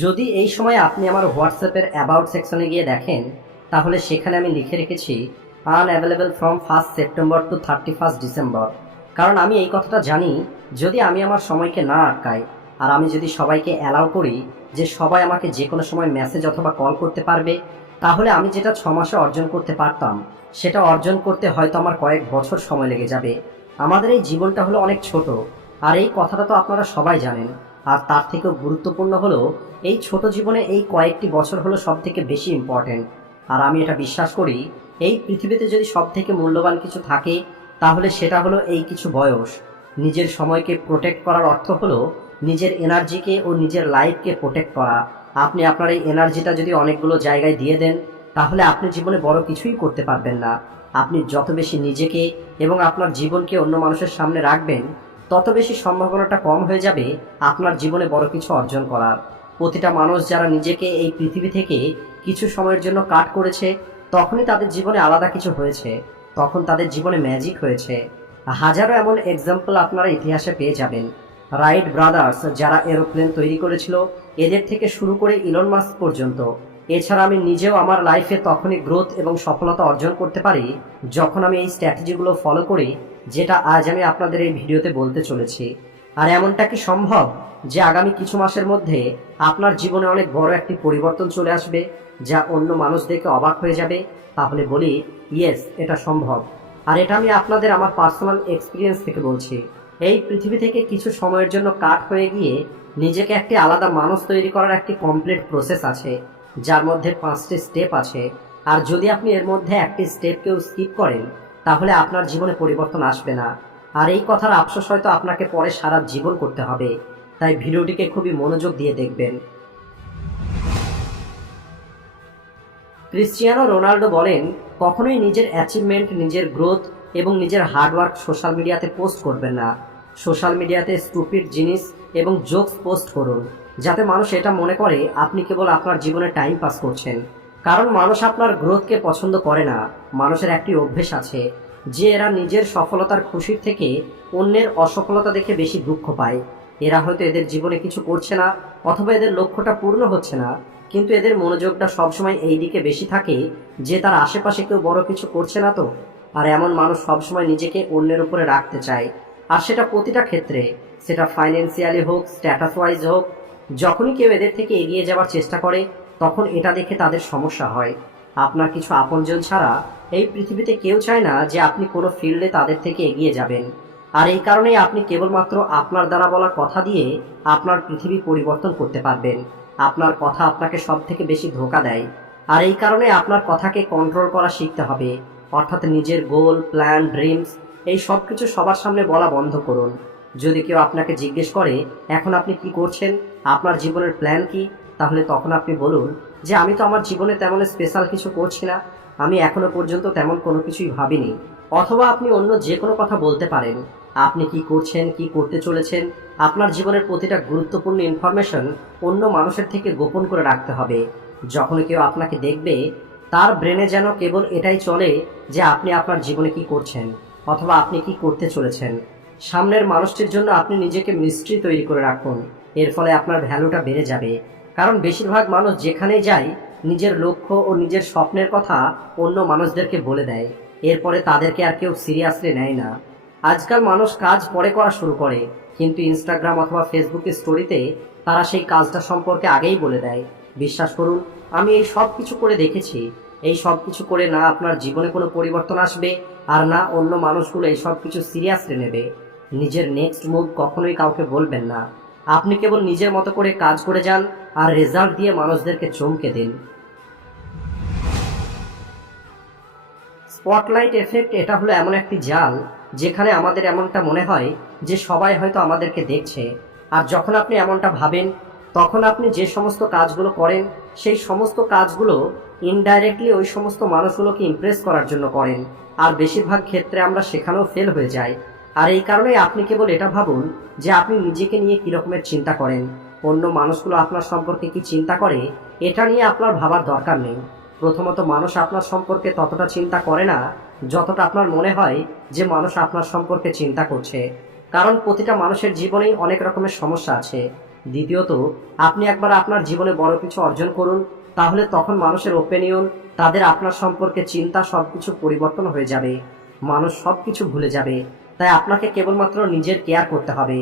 যদি এই সময় আপনি আমার হোয়াটসঅ্যাপের অ্যাবাউট সেকশনে গিয়ে দেখেন, তাহলে সেখানে আমি লিখে রেখেছি unavailable from 1 September to 31 December. কারণ আমি এই কথাটা জানি, যদি আমি আমার সময়কে না আটকাই আর আমি যদি সবাইকে অ্যালাউ করি যে সবাই আমাকে যে কোনো সময় মেসেজ অথবা কল করতে পারবে, তাহলে আমি যেটা 6 মাসে অর্জন করতে পারতাম সেটা অর্জন করতে হয়তো আমার কয়েক বছর সময় লেগে যাবে। আমাদের এই জীবনটা হলো অনেক ছোট, আর এই কথাটা তো আপনারা সবাই জানেন। আর তার থেকেও গুরুত্বপূর্ণ হলো, এই ছোট জীবনে এই কয়েকটি বছর হলো সব থেকে বেশি ইম্পর্টেন্ট। আর আমি এটা বিশ্বাস করি, এই পৃথিবীতে যদি সব থেকে মূল্যবান কিছু থাকে তাহলে সেটা হলো এই কিছু বয়স। নিজের সময়কে প্রোটেক্ট করার অর্থ হলো নিজের এনার্জিকে ও নিজের লাইফকে প্রোটেক্ট করা। আপনি আপনার এই এনার্জিটা যদি অনেকগুলো জায়গায় দিয়ে দেন, তাহলে আপনি জীবনে বড় কিছুই করতে পারবেন না। আপনি যত বেশি নিজেকে এবং আপনার জীবনকে অন্য মানুষের সামনে রাখবেন, তত বেশি সম্ভাবনাটা কম হয়ে যাবে আপনার জীবনে বড় কিছু অর্জন করার। প্রতিটা মানুষ যারা নিজেকে এই পৃথিবী থেকে কিছু সময়ের জন্য কাট করেছে, তখনই তাদের জীবনে আলাদা কিছু হয়েছে, তখন তাদের জীবনে ম্যাজিক হয়েছে। হাজারো এমন এক্সাম্পল আপনারা ইতিহাসে পেয়ে যাবেন। রাইট ব্রাদার্স যারা এরোপ্লেন তৈরি করেছিল, এদের থেকে শুরু করে ইলন মাস্ক পর্যন্ত। এছাড়া আমি নিজেও আমার লাইফে তখনই গ্রোথ এবং সফলতা অর্জন করতে পারি যখন আমি এই স্ট্র্যাটেজিগুলো ফলো করি, যেটা আজ আমি আপনাদের এই ভিডিওতে বলতে চলেছি। আর এমনটা কি সম্ভব যে আগামী কিছু মাসের মধ্যে আপনার জীবনে অনেক বড় একটি পরিবর্তন চলে আসবে, যা অন্য মানুষ দেখে অবাক হয়ে যাবে? তাহলে বলি, ইয়েস, এটা সম্ভব। আর এটা আমি আপনাদের আমার পার্সোনাল এক্সপিরিয়েন্স থেকে বলছি। এই পৃথিবী থেকে কিছু সময়ের জন্য কাট হয়ে গিয়ে নিজেকে একটি আলাদা মানুষ তৈরি করার একটি কমপ্লিট প্রসেস আছে, যার মধ্যে 5টি স্টেপ আছে। আর যদি আপনি এর মধ্যে একটি স্টেপকেও স্কিপ করেন, তাহলে আপনার জীবনে পরিবর্তন আসবে না। আর এই কথার আফসোস হয়তো আপনাকে পরে সারা জীবন করতে হবে। তাই ভিডিওটিকে খুবই মনোযোগ দিয়ে দেখবেন। ক্রিশ্চিয়ানো রোনাল্ডো বলেন, কখনোই নিজের অ্যাচিভমেন্ট, নিজের গ্রোথ এবং নিজের হার্ডওয়ার্ক সোশ্যাল মিডিয়াতে পোস্ট করবেন না। সোশ্যাল মিডিয়াতে স্টুপিড জিনিস এবং জোকস পোস্ট করুন, যাতে মানুষ এটা মনে করে আপনি কেবল আপনার জীবনে টাইম পাস করছেন। কারণ মানুষ আপনার গ্রোথকে পছন্দ করে না। মানুষের একটি অভ্যেস আছে যে এরা নিজের সফলতার খুশির থেকে অন্যের অসফলতা দেখে বেশি দুঃখ পায়। এরা হয়তো এদের জীবনে কিছু করছে না, অথবা এদের লক্ষ্যটা পূর্ণ হচ্ছে না, কিন্তু এদের মনোযোগটা সবসময় এই দিকে বেশি থাকে যে তার আশেপাশে কেউ বড় কিছু করছে না তো। আর এমন মানুষ সবসময় নিজেকে অন্যের উপরে রাখতে চায়, আর সেটা প্রতিটা ক্ষেত্রে, সেটা ফাইন্যান্সিয়ালি হোক, স্ট্যাটাস ওয়াইজ হোক। যখনই কেউ এদের থেকে এগিয়ে যাওয়ার চেষ্টা করে, তখন এটা দেখে তাদের সমস্যা হয়। আপনার কিছু আপনজন ছাড়া এই পৃথিবীতে কেউ চায় না যে আপনি কোনো ফিল্ডে তাদের থেকে এগিয়ে যাবেন। আর এই কারণেই আপনি কেবলমাত্র আপনার দ্বারা বলা কথা দিয়ে আপনার পৃথিবী পরিবর্তন করতে পারবেন। আপনার কথা আপনাকে সব থেকে বেশি ধোঁকা দেয়। আর এই কারণে আপনার কথাকে কন্ট্রোল করা শিখতে হবে। অর্থাৎ নিজের গোল, প্ল্যান, ড্রিমস এই সব কিছু সবার সামনে বলা বন্ধ করুন। যদি কেউ আপনাকে জিজ্ঞেস করে এখন আপনি কি করছেন, আপনার জীবনের প্ল্যান কি, তাহলে তখন আপনি বলুন যে আমি তো আমার জীবনে তেমন স্পেশাল কিছু করছি না, আমি এখনো পর্যন্ত তেমন কোনো কিছুই ভাবিনি। অথবা আপনি অন্য যে কোনো কথা বলতে পারেন। আপনি কি করছেন, কি করতে চলেছেন, আপনার জীবনের প্রতিটা গুরুত্বপূর্ণ ইনফরমেশন অন্য মানুষের থেকে গোপন করে রাখতে হবে। যখন কেউ আপনাকে দেখবে, তার ব্রেনে যেন কেবল এটাই চলে যে আপনি আপনার জীবনে কি করছেন, অথবা আপনি কি করতে চলেছেন। সামনের মানুষটির জন্য আপনি নিজেকে মিস্ট্রি তৈরি করে রাখুন। এর ফলে আপনার ভ্যালুটা বেড়ে যাবে। কারণ বেশিরভাগ মানুষ যেখানেই যায়, নিজের লক্ষ্য ও নিজের স্বপ্নের কথা অন্য মানুষদেরকে বলে দেয়। এরপরে তাদেরকে আর কেউ সিরিয়াসলি নেয় না। আজকাল মানুষ কাজ পরে করা শুরু করে, কিন্তু ইনস্টাগ্রাম অথবা ফেসবুকে স্টোরিতে তারা সেই কাজটা সম্পর্কে আগেই বলে দেয়। বিশ্বাস করুন, আমি এই সব কিছু করে দেখেছি। এই সব কিছু করে না আপনার জীবনে কোনো পরিবর্তন আসবে, আর না অন্য মানুষগুলো এই সব কিছু সিরিয়াসলি নেবে। নিজের নেক্সট মুভ কখনোই কাউকে বলবেন না। আপনি কেবল নিজের মতো করে কাজ করে যান, আর রেজাল্ট দিয়ে মানুষদেরকে চমকে দিন। স্পটলাইট এফেক্ট এটা হলো এমন একটি জাল যেখানে আমাদের এমনটা মনে হয় যে সবাই হয়তো আমাদেরকে দেখছে। আর যখন আপনি এমনটা ভাবেন, তখন আপনি যে সমস্ত কাজগুলো করেন, সেই সমস্ত কাজগুলো ইনডাইরেক্টলি ওই সমস্ত মানুষগুলোকে ইমপ্রেস করার জন্য করেন। আর বেশিরভাগ ক্ষেত্রে আমরা সেখানেও ফেল হয়ে যাই। আর এই কারণেই আপনি কেবল এটা ভাবুন যে আপনি নিজেকে নিয়ে কী রকমের চিন্তা করেন। অন্য মানুষগুলো আপনার সম্পর্কে কি চিন্তা করে, এটা নিয়ে আপনার ভাবার দরকার নেই। প্রথমত, মানুষ আপনার সম্পর্কে ততটা চিন্তা করে না যতটা আপনার মনে হয় যে মানুষ আপনার সম্পর্কে চিন্তা করছে। কারণ প্রতিটা মানুষের জীবনেই অনেক রকমের সমস্যা আছে। দ্বিতীয়ত, আপনি একবার আপনার জীবনে বড় কিছু অর্জন করুন, তাহলে তখন মানুষের ওপিনিয়ন, তাদের আপনার সম্পর্কে চিন্তা সবকিছু পরিবর্তন হয়ে যাবে। মানুষ সবকিছু ভুলে যাবে। তাই আপনাকে কেবলমাত্র নিজের কেয়ার করতে হবে।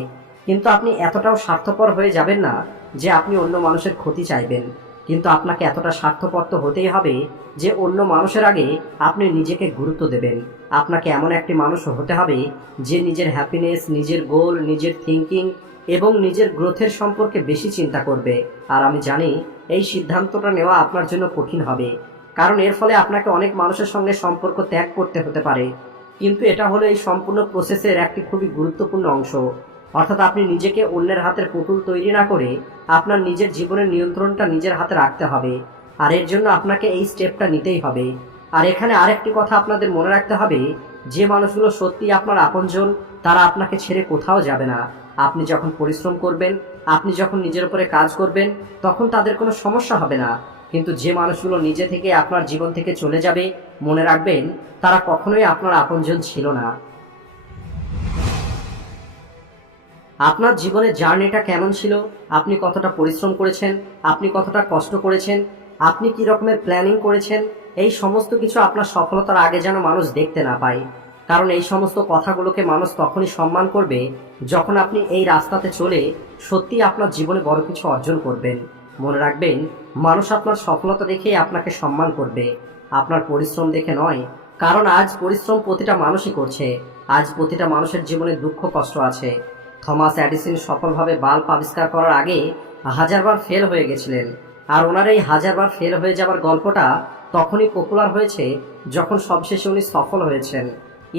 কিন্তু আপনি এতটাও স্বার্থপর হয়ে যাবেন না যে আপনি অন্য মানুষের ক্ষতি চাইবেন। কিন্তু আপনাকে এতটা স্বার্থপর তো হতেই হবে যে অন্য মানুষের আগে আপনি নিজেকে গুরুত্ব দেবেন। আপনাকে এমন একটি মানুষ হতে হবে যে নিজের হ্যাপিনেস, নিজের গোল, নিজের থিঙ্কিং এবং নিজের গ্রোথের সম্পর্কে বেশি চিন্তা করবে। আর আমি জানি এই সিদ্ধান্তটা নেওয়া আপনার জন্য কঠিন হবে, কারণ এর ফলে আপনাকে অনেক মানুষের সঙ্গে সম্পর্ক ত্যাগ করতে হতে পারে। কিন্তু এটা হলো এই সম্পূর্ণ প্রসেসের একটি খুবই গুরুত্বপূর্ণ অংশ। অর্থাৎ আপনি নিজেকে অন্যের হাতের পুতুল তৈরি না করে আপনার নিজের জীবনের নিয়ন্ত্রণটা নিজের হাতে রাখতে হবে। আর এর জন্য আপনাকে এই স্টেপটা নিতেই হবে। আর এখানে আরেকটি কথা আপনাদের মনে রাখতে হবে, যে মানুষগুলো সত্যি আপনার আপনজন, তারা আপনাকে ছেড়ে কোথাও যাবে না। আপনি যখন পরিশ্রম করবেন, আপনি যখন নিজের উপরে কাজ করবেন, তখন তাদের কোনো সমস্যা হবে না। কিন্তু যে মানুষগুলো নিজে থেকে আপনার জীবন থেকে চলে যাবে, মনে রাখবেন তারা কখনোই আপনার আপনজন ছিল না। আপনার জীবনের জার্নিটা কেমন ছিল, আপনি কতটা পরিশ্রম করেছেন, আপনি কতটা কষ্ট করেছেন, আপনি কি রকমের প্ল্যানিং করেছেন, এই সমস্ত কিছু আপনার সফলতার আগে যেন মানুষ দেখতে না পায়। কারণ এই সমস্ত কথাগুলোকে মানুষ তখনই সম্মান করবে যখন আপনি এই রাস্তাতে চলে সত্যি আপনার জীবনে বড় কিছু অর্জন করবেন। মনে রাখবেন, মানুষ আপনার সফলতা দেখেই আপনাকে সম্মান করবে, আপনার পরিশ্রম দেখে নয়। কারণ আজ পরিশ্রম প্রতিটা মানুষই করছে। আজ প্রতিটা মানুষের জীবনে দুঃখ কষ্ট আছে। থমাস এডিসন সফলভাবে বাল্ব আবিষ্কার করার আগে হাজারবার ফেল হয়ে গেছিলেন। আর ওনার এই হাজারবার ফেল হয়ে যাওয়ার গল্পটা তখনই পপুলার হয়েছে যখন সবশেষে উনি সফল হয়েছেন।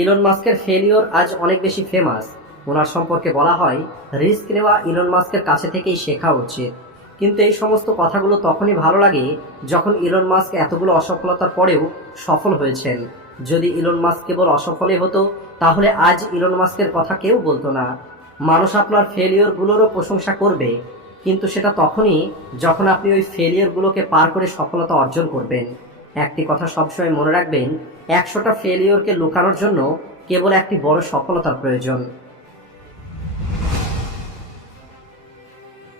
ইলন মাস্কের ফেলিওর আজ অনেক বেশি ফেমাস। ওনার সম্পর্কে বলা হয়, রিস্ক নেওয়া ইলন মাস্কের কাছে থেকেই শেখা উচিত। কিন্তু এই সমস্ত কথাগুলো তখনই ভালো লাগে যখন ইলন মাস্ক এতগুলো অসফলতার পরেও সফল হয়েছেন। যদি ইলন মাস্ক কেবল অসফলই হতো, তাহলে আজ ইলন মাস্কের কথা কেউ বলতো না। মানুষ আপনার ফেলিওরগুলোরও প্রশংসা করবে, কিন্তু সেটা তখনই যখন আপনি ওই ফেলিওরগুলোকে পার করে সফলতা অর্জন করবেন। একটি কথা সবসময় মনে রাখবেন, 100টা ফেলিওরকে লুকানোর জন্য কেবল একটি বড় সফলতার প্রয়োজন।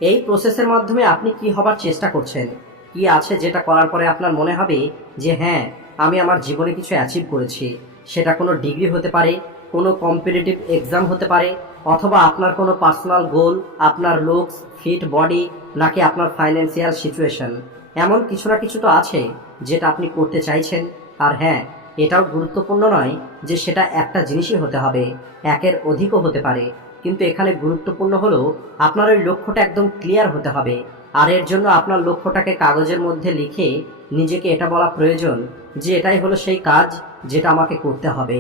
এই প্রসেসের মাধ্যমে আপনি কি হবার চেষ্টা করছেন, কি আছে যেটা করার পরে আপনার মনে হবে যে হ্যাঁ, আমি আমার জীবনে কিছু অ্যাচিভ করেছি। সেটা কোনো ডিগ্রি হতে পারে, কোনো কম্পিটিটিভ এক্সাম হতে পারে, অথবা আপনার কোনো পার্সোনাল গোল, আপনার লুকস, ফিট বডি, নাকি আপনার ফাইন্যান্সিয়াল সিচুয়েশন। এমন কিছু না কিছু তো আছে যেটা আপনি করতে চাইছেন। আর হ্যাঁ, এটাও গুরুত্বপূর্ণ নয় যে সেটা একটা জিনিসই হতে হবে, একের অধিকও হতে পারে। কিন্তু এখানে গুরুত্বপূর্ণ হলো আপনার ওই লক্ষ্যটা একদম ক্লিয়ার হতে হবে। আর এর জন্য আপনার লক্ষ্যটাকে কাগজের মধ্যে লিখে নিজেকে এটা বলা প্রয়োজন যে এটাই হলো সেই কাজ যেটা আমাকে করতে হবে।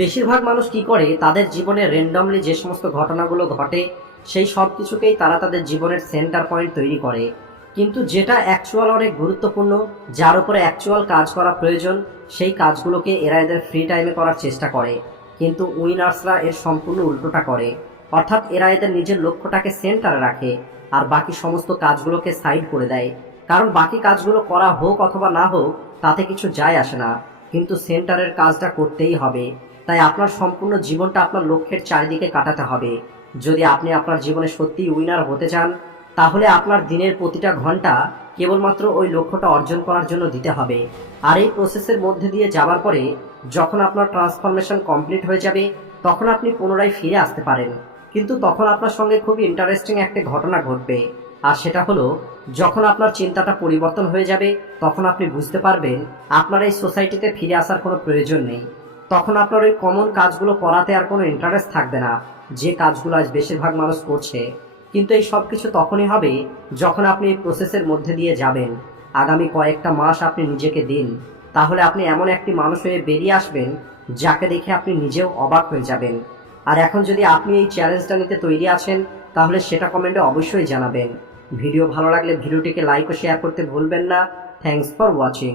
বেশিরভাগ মানুষ কি করে, তাদের জীবনে র্যান্ডমলি যে সমস্ত ঘটনাগুলো ঘটে সেই সব কিছুকেই তারা তাদের জীবনের সেন্টার পয়েন্ট তৈরি করে। কিন্তু যেটা অ্যাকচুয়াল অনেক গুরুত্বপূর্ণ, যার উপরে অ্যাকচুয়াল কাজ করা প্রয়োজন, সেই কাজগুলোকে এরা এদের ফ্রি টাইমে করার চেষ্টা করে। কিন্তু উইনার্সরা এর সম্পূর্ণ উল্টোটা করে। অর্থাৎ এরা এদের নিজের লক্ষ্যটাকে সেন্টারে রাখে আর বাকি সমস্ত কাজগুলোকে সাইড করে দেয়। কারণ বাকি কাজগুলো করা হোক অথবা না হোক তাতে কিছু যায় আসে না, কিন্তু সেন্টারের কাজটা করতেই হবে। তাই আপনার সম্পূর্ণ জীবনটা আপনার লক্ষ্যের চারিদিকে কাটাতে হবে। যদি আপনি আপনার জীবনে সত্যিই উইনার হতে চান, তাহলে আপনার দিনের প্রতিটা ঘন্টা কেবলমাত্র ওই লক্ষ্যটা অর্জন করার জন্য দিতে হবে। আর এই প্রসেসের মধ্যে দিয়ে যাবার পরে যখন আপনার ট্রান্সফরমেশন কমপ্লিট হয়ে যাবে, তখন আপনি পুনরায় ফিরে আসতে পারেন। কিন্তু তখন আপনার সঙ্গে খুবই ইন্টারেস্টিং একটা ঘটনা ঘটবে। আর সেটা হলো, যখন আপনার চিন্তাটা পরিবর্তন হয়ে যাবে, তখন আপনি বুঝতে পারবেন আপনার এই সোসাইটিতে ফিরে আসার কোনো প্রয়োজন নেই। তখন আপনার ওই কমন কাজগুলো করাতে আর কোনো ইন্টারেস্ট থাকবে না, যে কাজগুলো আজ বেশিরভাগ মানুষ করছে। কিন্তু এই সব কিছু তখনই হবে যখন আপনি এই প্রসেসের মধ্যে দিয়ে যাবেন। আগামী কয়েকটা মাস আপনি নিজেকে দিন, তাহলে আপনি এমন একটি মানুষ হয়ে বেরিয়ে আসবেন যাকে দেখে আপনি নিজেও অবাক হয়ে যাবেন। আর এখন যদি আপনি এই চ্যালেঞ্জটা নিতে তৈরি আছেন, তাহলে সেটা কমেন্টে অবশ্যই জানাবেন। ভিডিও ভালো লাগলে ভিডিওটিকে লাইক ও শেয়ার করতে ভুলবেন না। Thanks for watching.